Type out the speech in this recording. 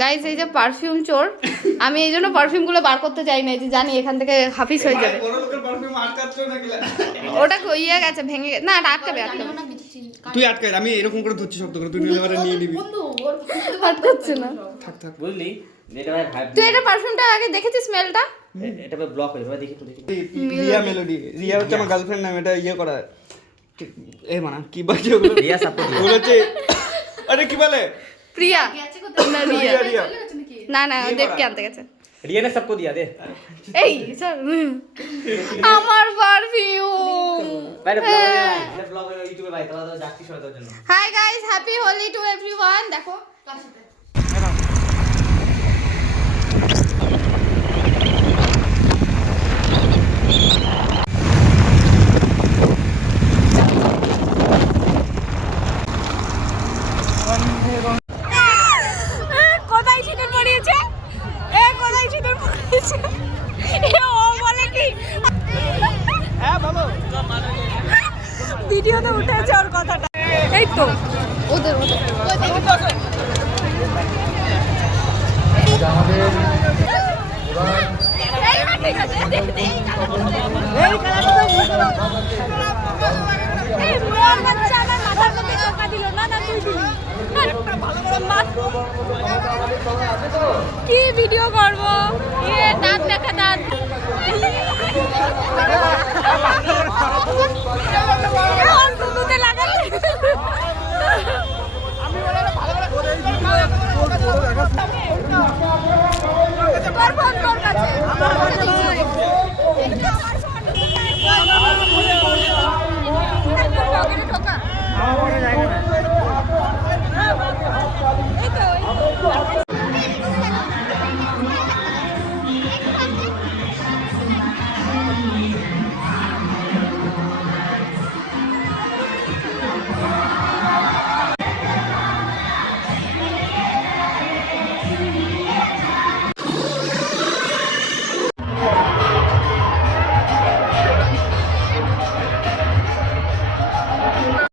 Guys এই যে perfume চোর, আমি এই জন্য পারফিউমগুলো বার করতে চাই না, যে জানি এখান থেকে হাফিস হয়ে যাবে। ওটা ইয়ে গেছে, ভেঙে গেছে। না এটা আটকাবে। তুই আটকাই, আমি এরকম করে ধরছি শক্ত করে, তুই নিলে এবারে নিয়ে নিবি। আটকাচ্ছে না। থাক থাক বুঝলি এটা ভাই ভাই তুই এটা পারফিউমটা আগে দেখেছিস স্মেলটা? এটা ভাই ব্লক হয়ে যাবে, দেখি তো দেখি। রিয়া মেলোডি, রিয়া হচ্ছে আমার গার্লফ্রেন্ড নাম, এটা ইয়ে করা এ মানে কি বলছে ওগুলো, রিয়া সাপোর্ট বলেছে আরে কি বলে প্রিয়া না রিয়া, রিয়া না না দেবকে আনতে গেছে। রিয়া ने सबको दिया दे এই চল আমার পারফিউম। বাইরে ব্লগ ইউটিউবে ভাই তাহলে যাচ্ছি সরানোর জন্য। Hi guys, happy Holi to everyone. দেখো কোথায় শীতের পড়িয়েছে, কোথায় শীতের পড়িয়েছে, ও বলে কি হ্যাঁ বলো ভিডিওতে উঠেছে ওর কথাটা। এই তো ওদের ঠিক আছে। কি ভিডিও করবো, দাঁত দেখা দাঁত লাগাতে